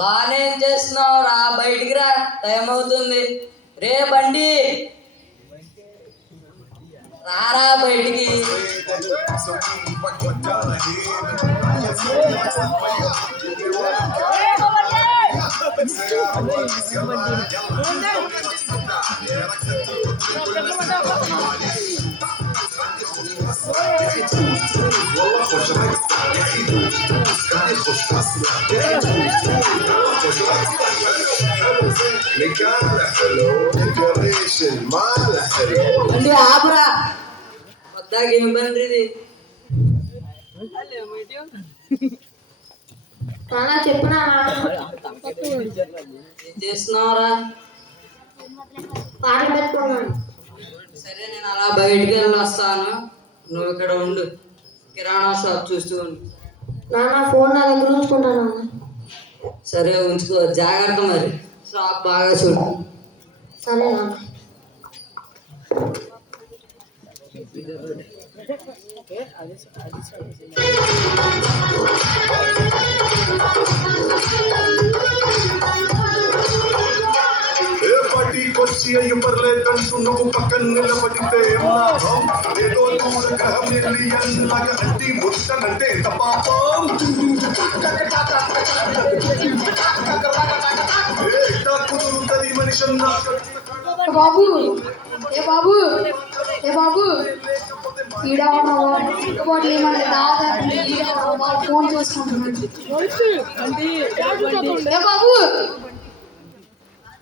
లానేం చేస్తున్నావు రా, బయటికి రా, టైం అవుతుంది. రే బండి రారా బయటికి. ఆపురా, వద్దాకేం పని ఇది? చెప్పనా ఏం చేస్తున్నావురా? పాటలు పెట్టుకున్నాను. సరే, నేను అలా బయటికి వెళ్ళి వస్తాను, నువ్వు ఇక్కడ ఉండు, కిరాణా షాప్ చూస్తూ ఉండు. నాన్న ఫోన్ నా దగ్గర ఉంచుకుంటాను. సరే ఉంచుకో, జాగ్రత్త మరి, షాప్ బాగా చూడు. సరే నాన్న. వచ్చి అయ్యి పర్లేదంటూ నువ్వు పక్కన నిలబడితే ఏదో దూర గ్రహం లాగా అట్టి ముట్టనంటే పాపం. కుదురుతుంది మనిషి బాబు, ఏ బాబు, ఏ బాబు, ఫోన్ చేసుకుంటున్నాడు. బాబు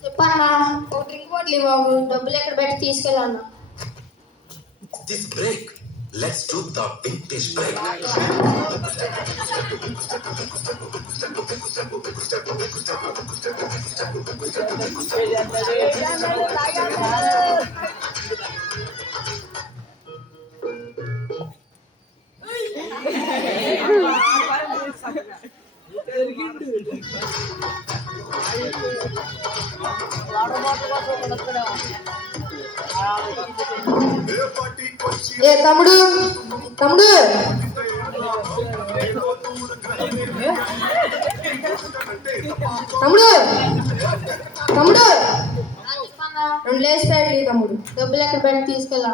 చెప్పన్నా, ఒక డ్రింక్ బాటిల్ బాబు, డబ్బులు ఎక్కడ పెట్టి తీసుకెళ్ళన్నా. This break, let's do the vintage break. ఏ తమ్ముడు, తమ్ముడు, తమ్ముడు, తమ్ముడు, 2 లేస్ ప్యాకెట్లు తమ్ముడు, డబ్బులు ఎక్కడ పెట్టి తీసుకెళ్ళా.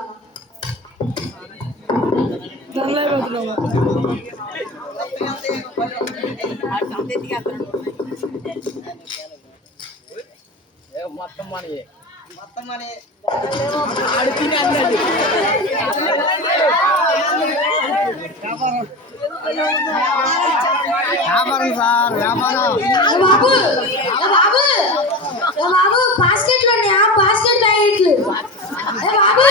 మొత్తం మనీ వ్యాపారం సార్, వ్యాపారం. బాబు, బాబు, బాబు, బాస్కెట్లు ఉన్నాయా? బాస్కెట్ ప్యాకెట్లు. బాబు,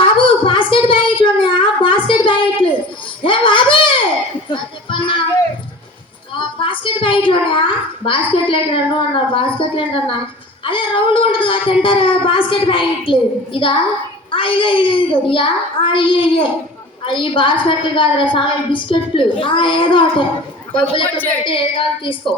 బాబు, బాస్కెట్ ప్యాకెట్లు ఉన్నాయా? బాస్కెట్ ప్యాకెట్లు. బాబు చెప్పన్నా, బాస్కెట్ ప్యాకెట్లు ఉన్నాయా? బాస్కెట్లు ఏంటన్నా అన్నా? బాస్కెట్లు ఏంటన్నా? అదే రౌండ్ ఉంటుంది కదా, తింటారు కదా, బాస్కెట్ ప్యాకెట్లు. ఇదా? ఇదే ఇదే ఇదే ఇయా? ఇయే అవి బాస్కెట్లు కాదురా సాయి, బిస్కెట్లు. ఏదో ఒకటే, డబ్బులు ఎక్కడ పెట్టి ఏది కాదు తీసుకో.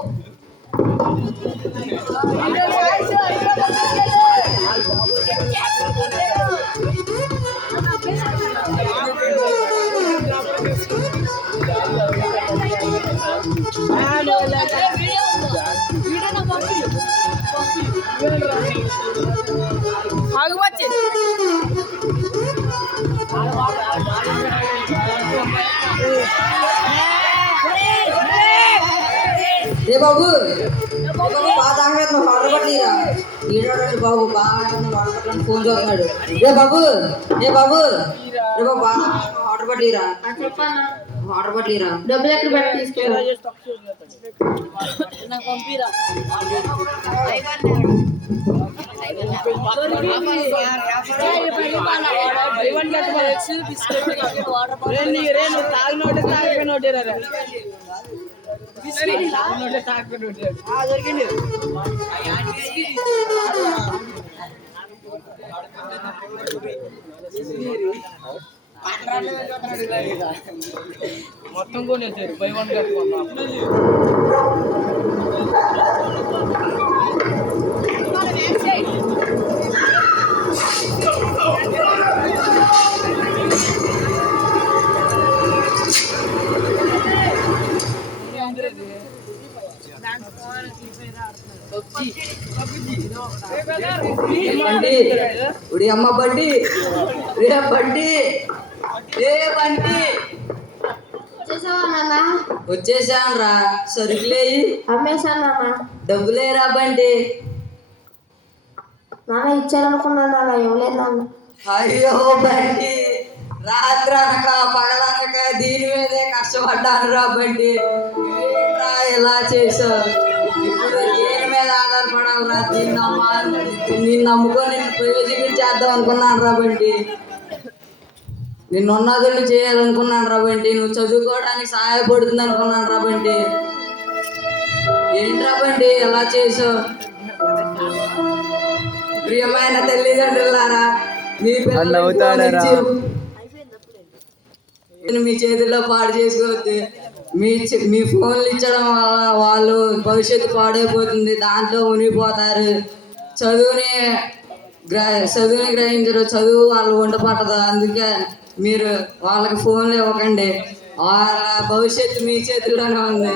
ఏ బాబు, బాగా తాగలేదు, ఆర్డర్ పట్టిరా. ఈడోడండి బాబు, బాగా ఆర్డర్ పట్టని ఫోన్ చూస్తున్నాడు. ఏ బాబు, ఏ బాబు, ఏ బాబు, బాగా ఆర్డర్ పట్టిరా, ఆర్డర్ పట్టిరా. డబ్బులు ఎక్కడ పెట్టి తీసుకెళ్ళా. మొత్తం కొనేసారు, బై వన్ గెట్ వన్. ఉడి అమ్మ బండి రే బండి రే బండి చేసావా నాన్న వచ్చేసాను రా సరుకులేయి అమ్మేశాను నాన్న డబ్బులేరా బండి నాన్న ఇచ్చారనుకున్నాను నాన్న ఇవ్వలేదు నాన్న అయ్యో బండి రాత్రి అనక పగలనక దీని మీదే కష్టపడ్డాను రా బండి ఏంట్రా ఇలా చేసావు ఇప్పుడు దేని మీద ఆధారపడాలిరా నిన్ను నమ్ముకొని నిన్ను ప్రయోజనం చేద్దాం అనుకున్నాను రా బండి నిన్ను ఉన్నదులు చేయాలనుకున్నాను రా బండి నువ్వు చదువుకోవడానికి సహాయపడుతుంది అనుకున్నాను రా బండి ఏంట్రా బండి ఎలా చేసావు ప్రియమైన తల్లిదండ్రులారా మీ పిల్లలు మీ చేతుల్లో పాడు చేసుకోవద్దు మీ ఫోన్లు ఇచ్చడం వల్ల వాళ్ళు భవిష్యత్తు పాడైపోతుంది దాంట్లో మునిగిపోతారు చదువుని గ్రహించరు చదువు వాళ్ళు ఉండపట్టదు అందుకే మీరు వాళ్ళకి ఫోన్లు ఇవ్వకండి వాళ్ళ భవిష్యత్తు మీ చేతుల్లోనే ఉంది